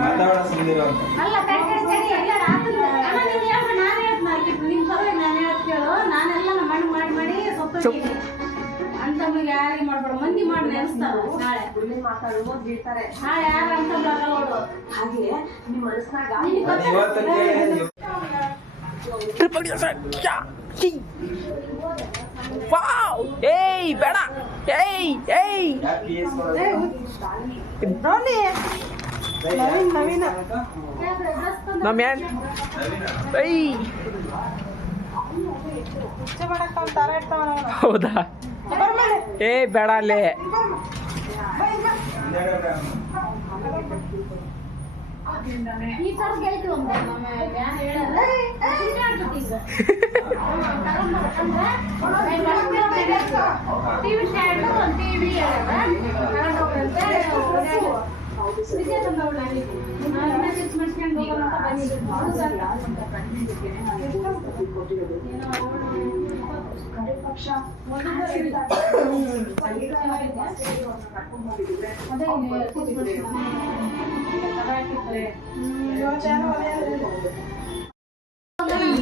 ಮಾತಾಡ ಸುಂದಿರ ಅಂತಮ್ಮಿಗೆ ಯಾರಿಗೆ ಮಾಡ್ಬೇಡ ಮಂದಿ ಮಾಡಿ ನೆನೆಸ್ತಾರ ನಾಳೆ ಮಾತಾಡೋ ಬೀಳ್ತಾರೆ ನಾಳೆ ಯಾರು ಅಂತ ನೋಡು ಹಾಗೆ ನಿಮ್ಮ ಮನಸ್ಸಿನಾಗ ವಾವ್ ಏಯ್ ಬೇಡ ಏಯ್ ಏಯ್ ನವೀನ ನಮ್ಯಾನ್ ಏಯ್ ಹೌದಾ ಏ ಬೇಡ ಅಲ್ಲೇ ಈ ತರ ಗೆಲ್ತು ಟಿವಿ ಸ್ಟ್ಯಾಂಡ್ ಟಿವಿ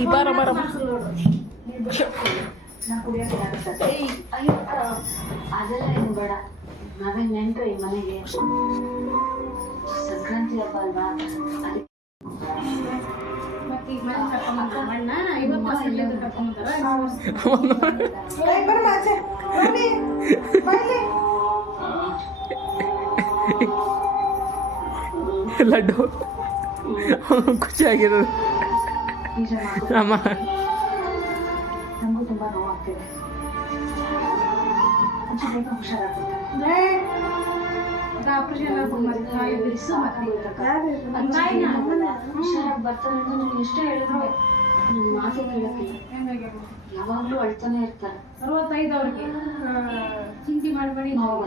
ಬರ ಬರ ಅದೆಲ್ಲ ಏನು ಬೇಡ ನಾವೇ ನೆಂಟ್ರಿ ಮನೆಗೆ ಸಂಕ್ರಾಂತಿ ಹಬ್ಬ ಅಲ್ವಾ ಮತ್ತೆ ಈಗ ಮನೆ ಕರ್ಕೊಂಡ್ಬಣ್ಣ ಇವತ್ತು ಕರ್ಕೊಂಡ್ಬರ್ತಾರೆ ಲಡ್ಡು ಖುಷಿಯಾಗಿರೋದು ಅಮ್ಮ ನಮಗೂ ತುಂಬಾ ನೋವಾಗ್ತಿದೆ ಬೇಗ ಹುಷಾರಾಗುತ್ತೆ ಹುಷಾರಾಗಿ ಬರ್ತಾರೆ ಅಂತ ನಾನು ಎಷ್ಟೇ ಹೇಳಿದ್ರು ನನ್ನ ಮಾತು ಕೇಳಕ್ಕಿಲ್ಲ ಯಾವಾಗ್ಲೂ ಅಳ್ತಾನೆ ಇರ್ತಾರೆ 65 ಅವ್ರಿಗೆ ಚಿಂತೆ ಮಾಡಬೇಡಿ ನಾವು